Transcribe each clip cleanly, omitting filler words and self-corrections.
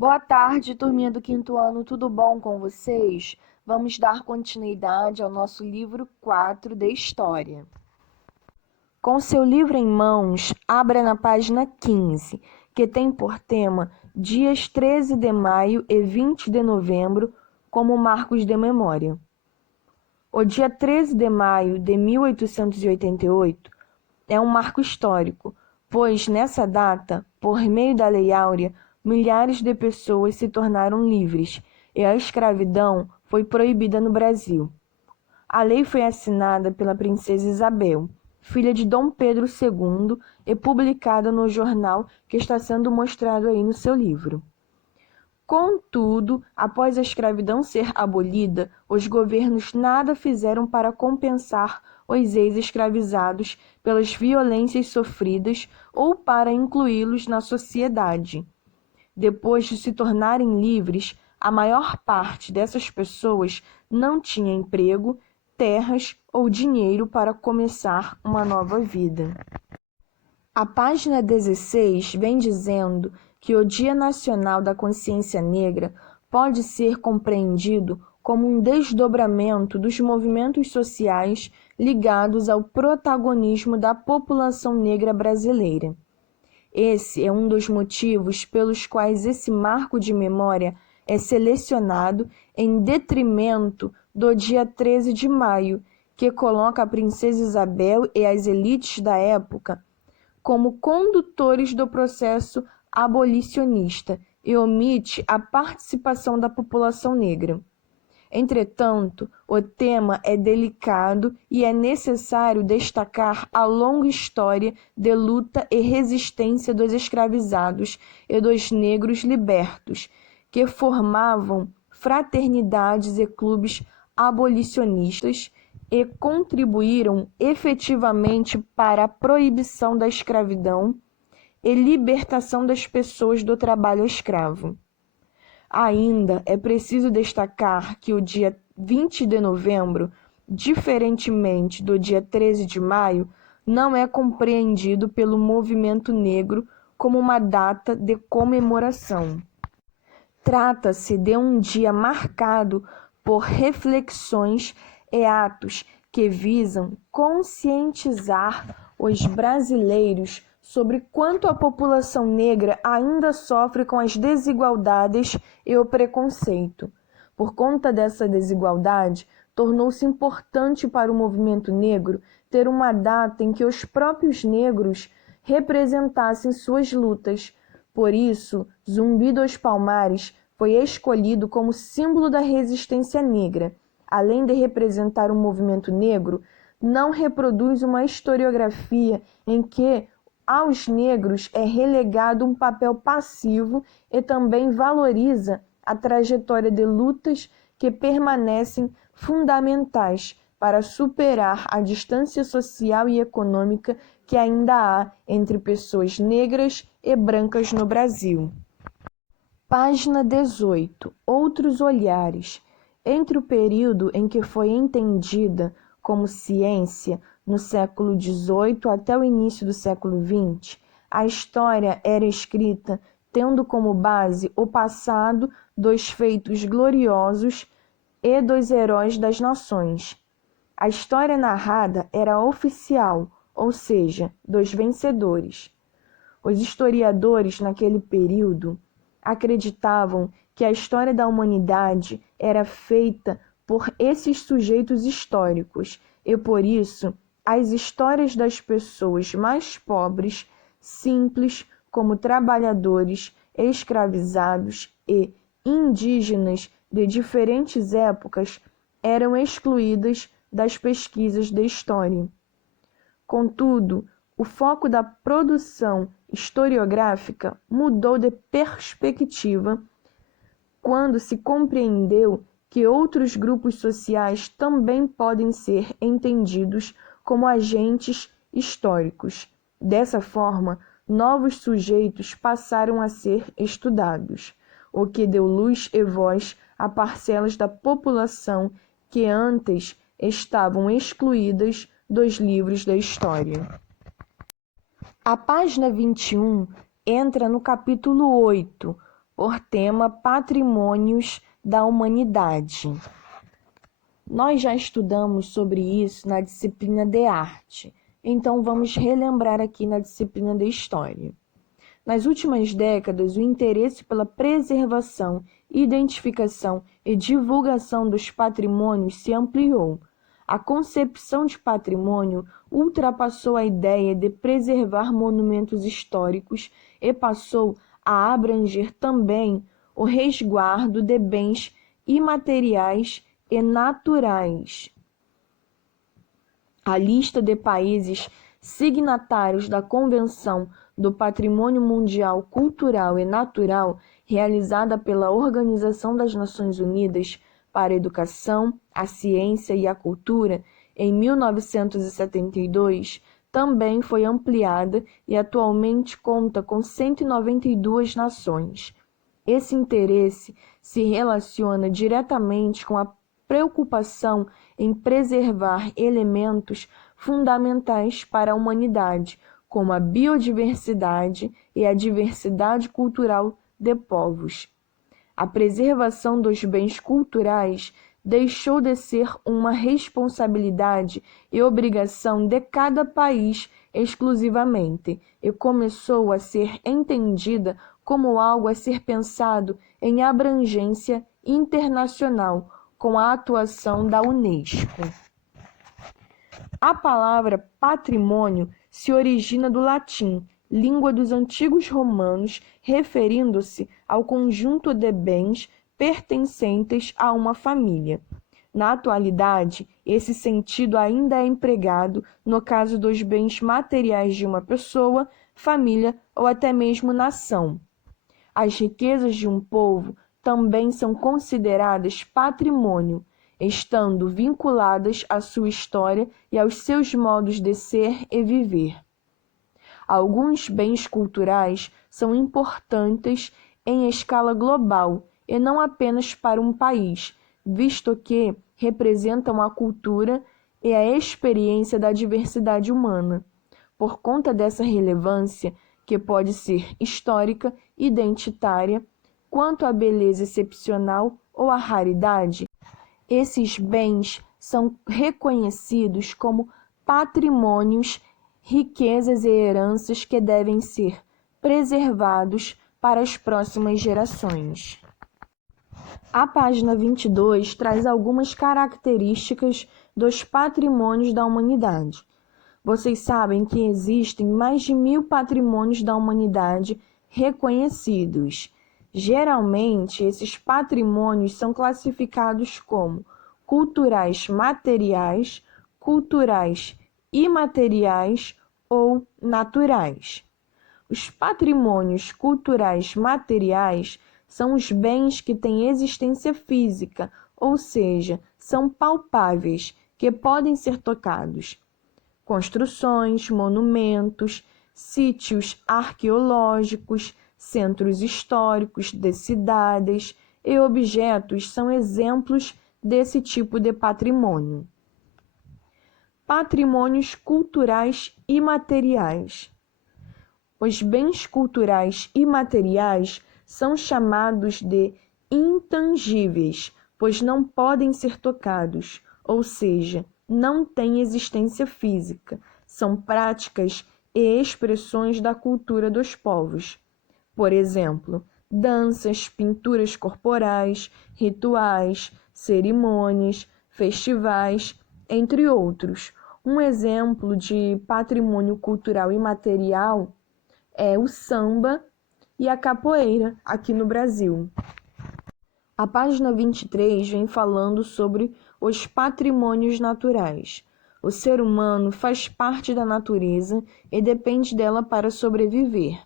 Boa tarde, turminha do quinto ano, tudo bom com vocês? Vamos dar continuidade ao nosso livro 4 de História. Com seu livro em mãos, abra na página 15, que tem por tema dias 13 de maio e 20 de novembro como marcos de memória. O dia 13 de maio de 1888 é um marco histórico, pois nessa data, por meio da Lei Áurea, milhares de pessoas se tornaram livres e a escravidão foi proibida no Brasil. A lei foi assinada pela princesa Isabel, filha de Dom Pedro II, e publicada no jornal que está sendo mostrado aí no seu livro. Contudo, após a escravidão ser abolida, os governos nada fizeram para compensar os ex-escravizados pelas violências sofridas ou para incluí-los na sociedade. Depois de se tornarem livres, a maior parte dessas pessoas não tinha emprego, terras ou dinheiro para começar uma nova vida. A página 16 vem dizendo que o Dia Nacional da Consciência Negra pode ser compreendido como um desdobramento dos movimentos sociais ligados ao protagonismo da população negra brasileira. Esse é um dos motivos pelos quais esse marco de memória é selecionado em detrimento do dia 13 de maio, que coloca a princesa Isabel e as elites da época como condutores do processo abolicionista e omite a participação da população negra. Entretanto, o tema é delicado e é necessário destacar a longa história de luta e resistência dos escravizados e dos negros libertos, que formavam fraternidades e clubes abolicionistas e contribuíram efetivamente para a proibição da escravidão e libertação das pessoas do trabalho escravo. Ainda é preciso destacar que o dia 20 de novembro, diferentemente do dia 13 de maio, não é compreendido pelo movimento negro como uma data de comemoração. Trata-se de um dia marcado por reflexões e atos que visam conscientizar os brasileiros sobre quanto a população negra ainda sofre com as desigualdades e o preconceito. Por conta dessa desigualdade, tornou-se importante para o movimento negro ter uma data em que os próprios negros representassem suas lutas. Por isso, Zumbi dos Palmares foi escolhido como símbolo da resistência negra. Além de representar um movimento negro, não reproduz uma historiografia em que aos negros é relegado um papel passivo e também valoriza a trajetória de lutas que permanecem fundamentais para superar a distância social e econômica que ainda há entre pessoas negras e brancas no Brasil. Página 18. Outros olhares. Entre o período em que foi entendida como ciência, no século XVIII até o início do século XX, a história era escrita tendo como base o passado dos feitos gloriosos e dos heróis das nações. A história narrada era oficial, ou seja, dos vencedores. Os historiadores naquele período acreditavam que a história da humanidade era feita por esses sujeitos históricos e, por isso, as histórias das pessoas mais pobres, simples, como trabalhadores, escravizados e indígenas de diferentes épocas, eram excluídas das pesquisas de história. Contudo, o foco da produção historiográfica mudou de perspectiva quando se compreendeu que outros grupos sociais também podem ser entendidos como agentes históricos. Dessa forma, novos sujeitos passaram a ser estudados, o que deu luz e voz a parcelas da população que antes estavam excluídas dos livros da história. A página 21 entra no capítulo 8, por tema Patrimônios da Humanidade. Nós já estudamos sobre isso na disciplina de arte, então vamos relembrar aqui na disciplina de história. Nas últimas décadas, o interesse pela preservação, identificação e divulgação dos patrimônios se ampliou. A concepção de patrimônio ultrapassou a ideia de preservar monumentos históricos e passou a abranger também o resguardo de bens imateriais e naturais. A lista de países signatários da Convenção do Patrimônio Mundial Cultural e Natural, realizada pela Organização das Nações Unidas para a Educação, a Ciência e a Cultura, em 1972, também foi ampliada e atualmente conta com 192 nações. Esse interesse se relaciona diretamente com a preocupação em preservar elementos fundamentais para a humanidade, como a biodiversidade e a diversidade cultural de povos. A preservação dos bens culturais deixou de ser uma responsabilidade e obrigação de cada país exclusivamente e começou a ser entendida como algo a ser pensado em abrangência internacional com a atuação da Unesco. A palavra patrimônio se origina do latim, língua dos antigos romanos, referindo-se ao conjunto de bens pertencentes a uma família. Na atualidade, esse sentido ainda é empregado no caso dos bens materiais de uma pessoa, família ou até mesmo nação. As riquezas de um povo também são consideradas patrimônio, estando vinculadas à sua história e aos seus modos de ser e viver. Alguns bens culturais são importantes em escala global e não apenas para um país, visto que representam a cultura e a experiência da diversidade humana. Por conta dessa relevância, que pode ser histórica, identitária, quanto à beleza excepcional ou à raridade, esses bens são reconhecidos como patrimônios, riquezas e heranças que devem ser preservados para as próximas gerações. A página 22 traz algumas características dos patrimônios da humanidade. Vocês sabem que existem mais de 1.000 patrimônios da humanidade reconhecidos. Geralmente, esses patrimônios são classificados como culturais materiais, culturais imateriais ou naturais. Os patrimônios culturais materiais são os bens que têm existência física, ou seja, são palpáveis, que podem ser tocados. Construções, monumentos, sítios arqueológicos, centros históricos de cidades e objetos são exemplos desse tipo de patrimônio. Patrimônios culturais imateriais. Os bens culturais imateriais são chamados de intangíveis, pois não podem ser tocados, ou seja, não têm existência física, são práticas e expressões da cultura dos povos. Por exemplo, danças, pinturas corporais, rituais, cerimônias, festivais, entre outros. Um exemplo de patrimônio cultural imaterial é o samba e a capoeira aqui no Brasil. A página 23 vem falando sobre os patrimônios naturais. O ser humano faz parte da natureza e depende dela para sobreviver.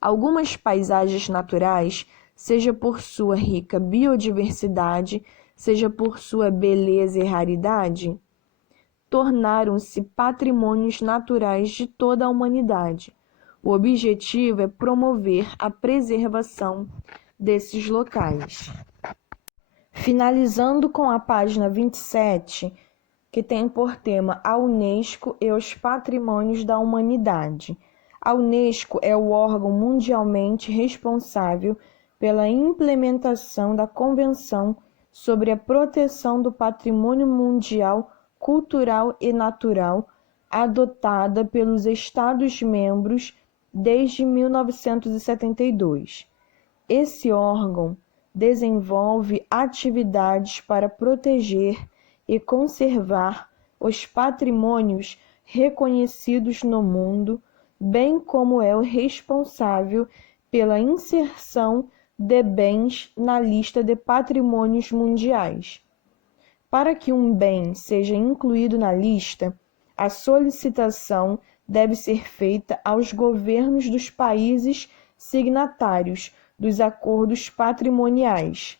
Algumas paisagens naturais, seja por sua rica biodiversidade, seja por sua beleza e raridade, tornaram-se patrimônios naturais de toda a humanidade. O objetivo é promover a preservação desses locais. Finalizando com a página 27, que tem por tema a Unesco e os patrimônios da humanidade. A Unesco é o órgão mundialmente responsável pela implementação da Convenção sobre a Proteção do Patrimônio Mundial Cultural e Natural, adotada pelos Estados-membros desde 1972. Esse órgão desenvolve atividades para proteger e conservar os patrimônios reconhecidos no mundo, bem como é o responsável pela inserção de bens na lista de patrimônios mundiais. Para que um bem seja incluído na lista, a solicitação deve ser feita aos governos dos países signatários dos acordos patrimoniais.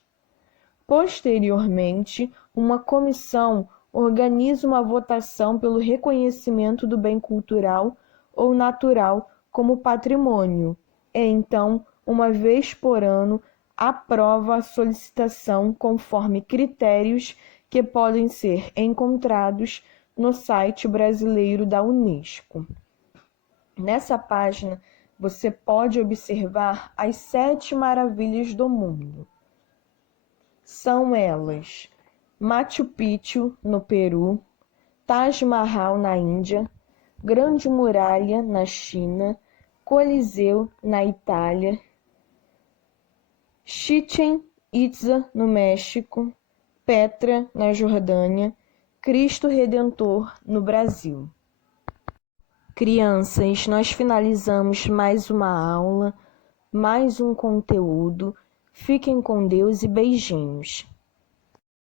Posteriormente, uma comissão organiza uma votação pelo reconhecimento do bem cultural ou natural como patrimônio e, então, uma vez por ano, aprova a solicitação conforme critérios que podem ser encontrados no site brasileiro da Unesco. Nessa página, você pode observar as 7 maravilhas do mundo. São elas: Machu Picchu, no Peru, Taj Mahal, na Índia, Grande Muralha, na China, Coliseu, na Itália, Chichén Itzá, no México, Petra, na Jordânia, Cristo Redentor, no Brasil. Crianças, nós finalizamos mais uma aula, mais um conteúdo. Fiquem com Deus e beijinhos.